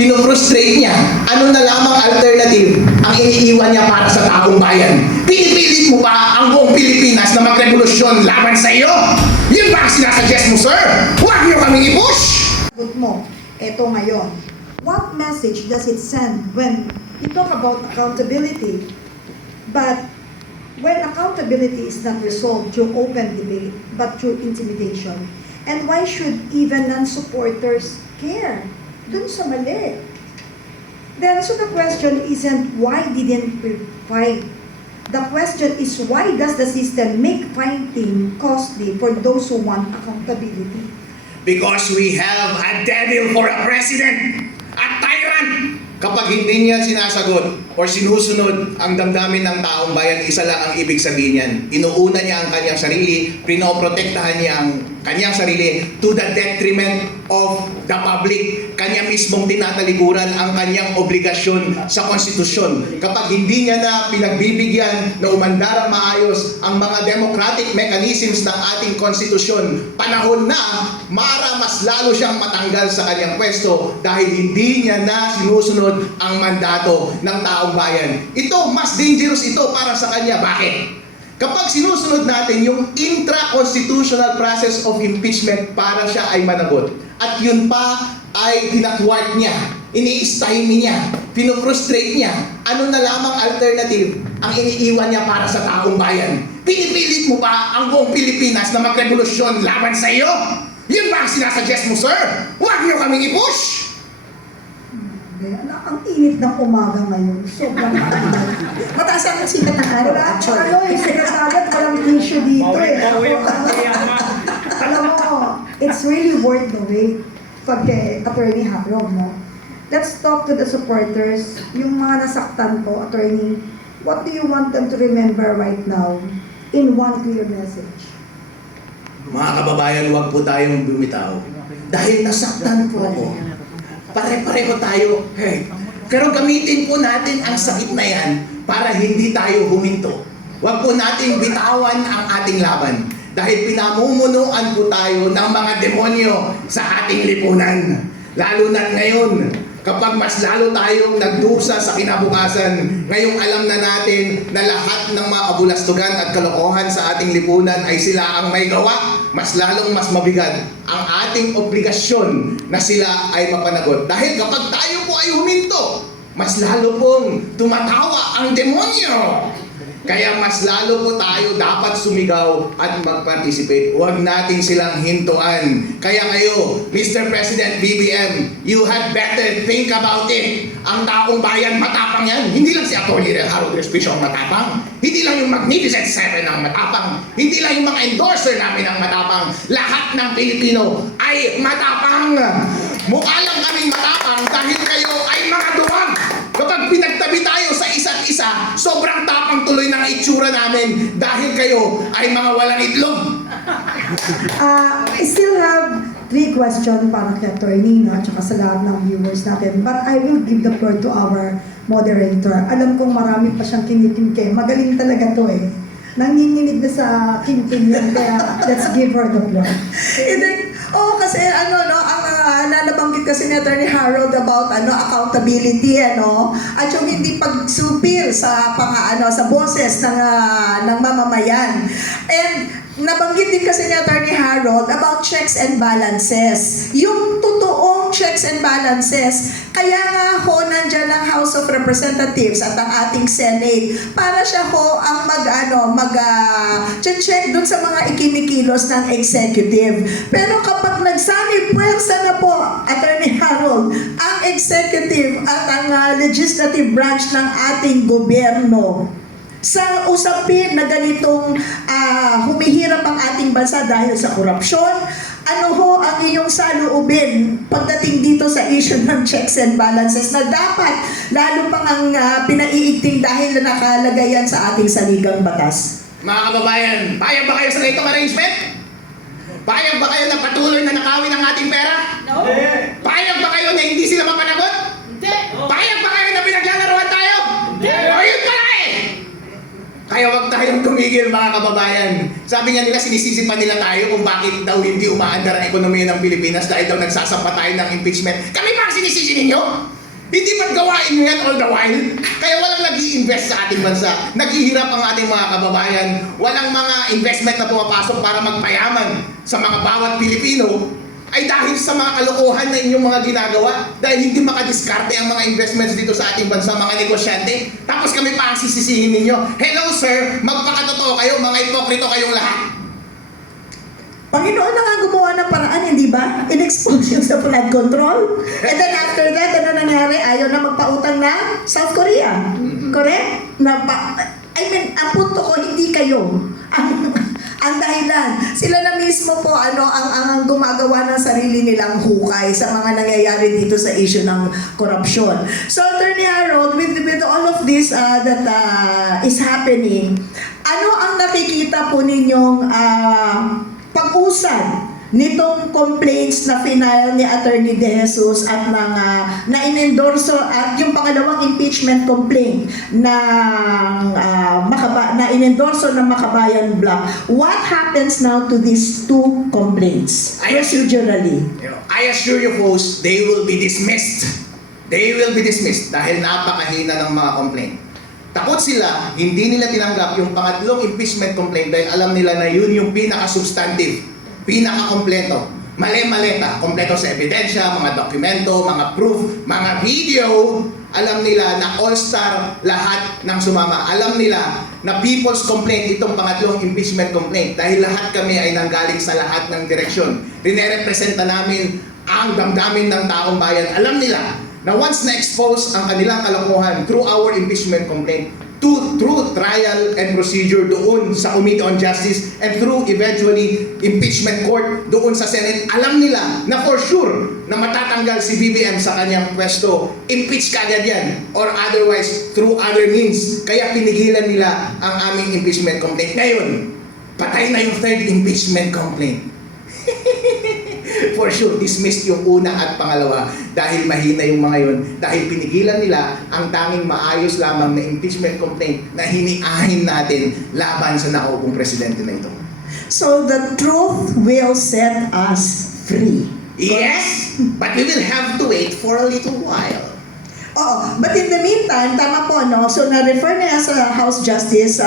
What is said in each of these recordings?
pinufrustrate niya. Ano na lamang alternative ang iniiwan niya para sa taong bayan? Pinipilit mo ba ang buong Pilipinas na magrevolusyon laban sa iyo? Yun ba ang sinasuggest mo, sir? Huwag niyo kami i-push! Sagot mo, eto ngayon. What message does it send when you talk about accountability, but when accountability is not resolved through open debate, but through intimidation? And why should even non-supporters care? Dun sa mali. Then, so the question isn't why didn't we fight? The question is why does the system make fighting costly for those who want accountability? Because we have a devil for a president, a tyrant. Kapag hindi niya sinasagot o sinusunod ang damdamin ng taong bayan, isa lang ang ibig sabihin niyan. Inuuna niya ang kanyang sarili, pinoprotektahan niya ang kanyang sarili to the detriment of the public. Kanya mismong tinatalikuran ang kanyang obligasyon sa konstitusyon. Kapag hindi niya na pinagbibigyan na umandar ang maayos ang mga democratic mechanisms ng ating konstitusyon, panahon na mas lalo siyang matanggal sa kanyang pwesto dahil hindi niya na sinusunod ang mandato ng taong bayan. Ito, mas dangerous ito para sa kanya. Bakit? Kapag sinusunod natin yung intra-constitutional process of impeachment para siya ay managot, at yun pa ay tinatwart niya, ini-stymie niya, pinufrustrate niya, ano na lamang alternative ang iniiwan niya para sa taong bayan? Pinipilit mo ba ang buong Pilipinas na magrevolusyon laban sa iyo? Yun ba ang sinasuggest mo, sir? Huwag niyo kaming i-push! Ang init ng umaga ngayon. Sobrang Mataas ang sikat ng araw, wala actually. ano eh, sinasagat walang tissue dito eh. Alam mo, it's really worth the wait pag kay Attorney Harold, no? Let's talk to the supporters, yung mga nasaktan po, Attorney. What do you want them to remember right now in one clear message? Mga kababayan, huwag po tayong bumitaw. Dahil nasaktan po ako. Pare-pareho tayo hurt. Pero gamitin po natin ang sakit na yan para hindi tayo huminto. Huwag po natin bitawan ang ating laban. Dahil pinamumunuan po tayo ng mga demonyo sa ating lipunan. Lalo na ngayon, kapag mas lalo tayong nagdusa sa kinabukasan, ngayong alam na natin na lahat ng mga kabulastugan at kalokohan sa ating lipunan ay sila ang may gawa, mas lalong mas mabigat ang ating obligasyon na sila ay mapanagot. Dahil kapag tayo po ay huminto, mas lalo pong tumatawa ang demonyo. Kaya mas lalo po tayo dapat sumigaw at mag-participate. Huwag natin silang hintuan. Kaya kayo, Mr. President BBM, you had better think about it. Ang taong bayan, matapang yan. Hindi lang si Atty. Harold Respicio ang matapang. Hindi lang yung Magnificent Seven ang matapang. Hindi lang yung mga endorser namin ang matapang. Lahat ng Pilipino ay matapang. Mukha lang kaming matapang dahil kayo ay mga duwag. Kapag pinagtabi tayo sa isa't isa, sobrang tapang tuloy ng itsura namin dahil kayo ay mga walang itlog. I still have 3 questions para kay Attorney, no? At saka sa lahat ng viewers natin. But I will give the floor to our moderator. Alam kong marami pa siyang kinikim-kim. Magaling talaga to eh. Nanginginig na sa kim-kim yan, kaya let's give her the floor. Kasi ang nabanggit kasi ni Attorney Harold about accountability at yung hindi pagsupil sa sa boses ng mamamayan. And nabanggit din kasi ni Attorney Harold about checks and balances. Yung totoong checks and balances, kaya nga nandyan ang House of Representatives at ang ating Senate para siya ang check dun sa mga ikinikilos ng executive. Pero kapag nagsanib puwersa na po, Attorney Harold, ang executive at ang legislative branch ng ating gobyerno sa usapin na ganitong humihirap ang ating bansa dahil sa korupsyon, ano ang inyong saloobin pagdating dito sa issue ng checks and balances na dapat lalo pang ang pinaiigting dahil na nakalagay yan sa ating saligang batas? Mga kababayan, payag ba kayo sa ganitong arrangement? Payag ba kayo na patuloy na nakawin ang ating pera? No. Payag ba kayo na hindi sila mapanagot? Hindi. Payag ba kayo na pinaglalaroan tayo? Hindi. O yun pala eh! Kaya wag tayong tumigil mga kababayan. Sabi nga nila, sinisisi pa nila tayo kung bakit daw hindi umaandar ang ekonomiya ng Pilipinas dahil daw nagsasampa tayo ng impeachment. Kami pa ang pagsisisi ninyo? Hindi ba't gawain nyo yan all the while? Kaya walang nag-i-invest sa ating bansa. Naghihirap ang ating mga kababayan. Walang mga investment na pumapasok para magpayaman sa mga bawat Pilipino ay dahil sa mga kalokohan na inyong mga ginagawa. Dahil hindi makadiskarte ang mga investments dito sa ating bansa, mga negosyante. Tapos kami pa ang sisisihin ninyo. Hello sir, magpakatotoo kayo, mga ipokrito kayong lahat. Panginoon na nga gumawa ng paraan, hindi ba? In-expose yung sa flood control. And then after that, ano nangyari? Ayaw na magpautang na South Korea. Correct? Ang punto ko, hindi kayo. Ang dahilan. Sila na mismo po, ang gumagawa ng sarili nilang hukay sa mga nangyayari dito sa issue ng korupsyon. So, Attorney Harold, with all of this that is happening, ano ang nakikita po ninyong pag-usad nitong complaints na final ni Attorney De Jesus at na inendorso at yung pangalawang impeachment complaint na inendorso ng Makabayan Bloc? What happens now to these two complaints procedurally? I assure you folks, they will be dismissed. They will be dismissed dahil napakahina ng mga complaint. Takot sila, hindi nila tinanggap yung pangatlong impeachment complaint dahil alam nila na yun yung pinaka-substantive, pinaka-kompleto. Mali-maleta, kompleto sa ebidensya, mga dokumento, mga proof, mga video. Alam nila na all-star lahat ng sumama. Alam nila na people's complaint itong pangatlong impeachment complaint dahil lahat kami ay nanggaling sa lahat ng direksyon. Rinerepresenta namin ang damdamin ng taong bayan. Alam nila na once na-expose ang kanilang kalokohan through our impeachment complaint, through trial and procedure doon sa Committee on Justice and through eventually impeachment court doon sa Senate, alam nila na for sure na matatanggal si BBM sa kanyang pwesto. Impeach kaagad yan or otherwise through other means. Kaya pinigilan nila ang aming impeachment complaint. Ngayon, patay na yung third impeachment complaint. For sure, dismissed yung una at pangalawa dahil mahina yung mga yun. Dahil pinigilan nila ang tanging maayos lamang na impeachment complaint na hiniahin natin laban sa nakaupong presidente na ito. So the truth will set us free. Yes, but we will have to wait for a little while. Oh, but in the meantime, tama po, no? So na-refer na yan sa House Justice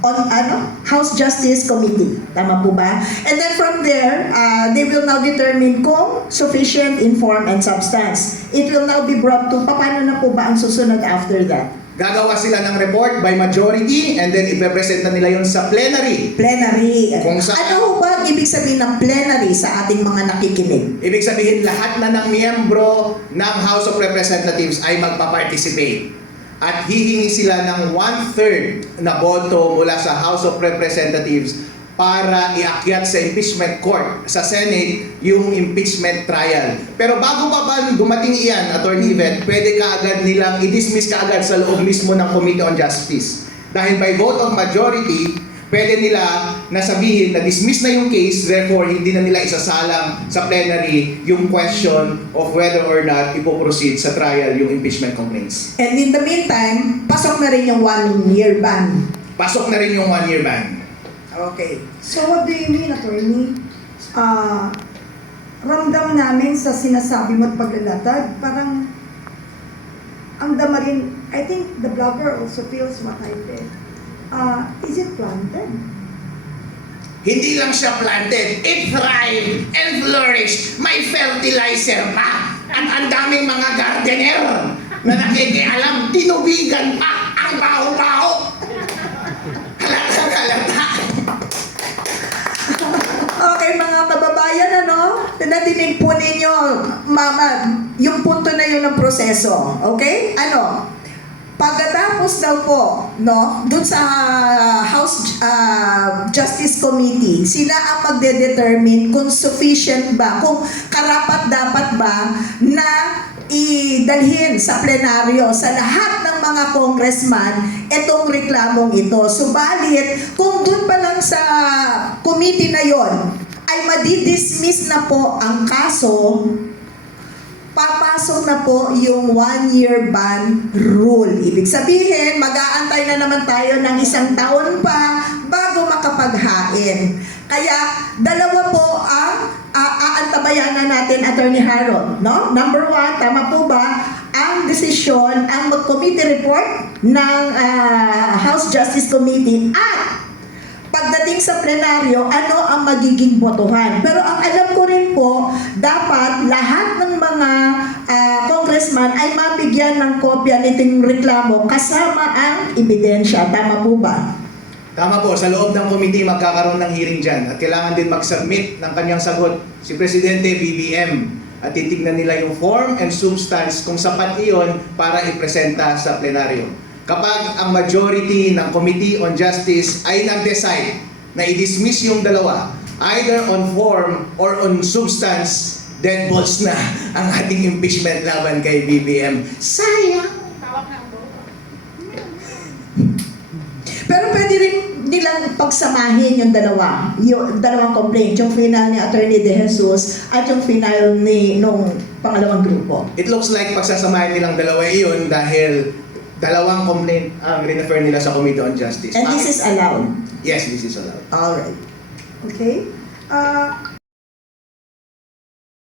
House Justice Committee. Tama po ba? And then from there, they will now determine kung sufficient in form and substance. It will now be brought to, paano na po ba ang susunod after that? Gagawa sila ng report by majority and then ipepresent na nila yun sa plenary. Plenary. Kung sa- Ano ba ang ibig sabihin ng plenary sa ating mga nakikinig? Ibig sabihin lahat na ng miyembro ng House of Representatives ay magpa-participate. At hihingi sila ng 1/3 na boto mula sa House of Representatives para iakyat sa impeachment court sa Senate yung impeachment trial. Pero bago pa ba dumating iyan, Attorney Yvette, pwede kaagad nilang i-dismiss kaagad sa loob mismo ng Committee on Justice. Dahil by vote of majority, pwede nila nasabihin na dismiss na yung case, therefore hindi na nila isasalang sa plenary yung question of whether or not ipoproceed sa trial yung impeachment complaints. And in the meantime, pasok na rin yung 1-year ban. Pasok na rin yung 1-year ban. Okay. So what do you mean, attorney? Ramdam namin sa sinasabi mo at paglalatag, parang ang dama rin, I think the blogger also feels what I feel. Is it planted? Hindi lang siya planted, it thrived and flourished. May fertilizer pa. At ang daming mga gardener na nakikialam, tinubigan pa ang baho-baho. Halata. Okay, mga kababayan, nadinig po ninyo, mama, yung punto na yun ng proseso. Okay? Pagkatapos daw po, dun sa House Justice Committee, sila ang magde-determine kung sufficient ba, kung karapat-dapat ba na idalhin sa plenaryo sa lahat ng mga congressman itong reklamong ito. Subalit, kung dun pa lang sa committee na yon ay madidismiss na po ang kaso, papasok na po yung 1-year ban rule. Ibig sabihin, mag-aantay na naman tayo ng 1 taon pa bago makapaghain. Kaya, dalawa po ang aantabayan na natin, Attorney Harold, no? Number one, tama po ba ang desisyon, ang committee report ng House Justice Committee at pagdating sa plenaryo, ano ang magiging botohan? Pero ang alam ko rin po, dapat lahat ng mga congressman ay mabigyan ng kopya nitong reklamo kasama ang ebidensya. Tama po ba? Tama po, sa loob ng committee magkakaroon ng hearing dyan at kailangan din mag-submit ng kanyang sagot si Presidente BBM at titignan nila yung form and substance kung sapat iyon para ipresenta sa plenaryo. Kapag ang majority ng Committee on Justice ay nag-decide na i-dismiss yung dalawa, either on form or on substance, dead balls na ang ating impeachment laban kay BBM. Sayang! Pero pwede rin nilang pagsamahin yung dalawang complaint, yung final ni Attorney De Jesus at yung final nung pangalawang grupo. It looks like pagsasamahin nilang dalawa iyon dahil dalawang complaint ang refer nila sa Committee on Justice. And this is allowed. Yes, this is allowed. Alright. Okay?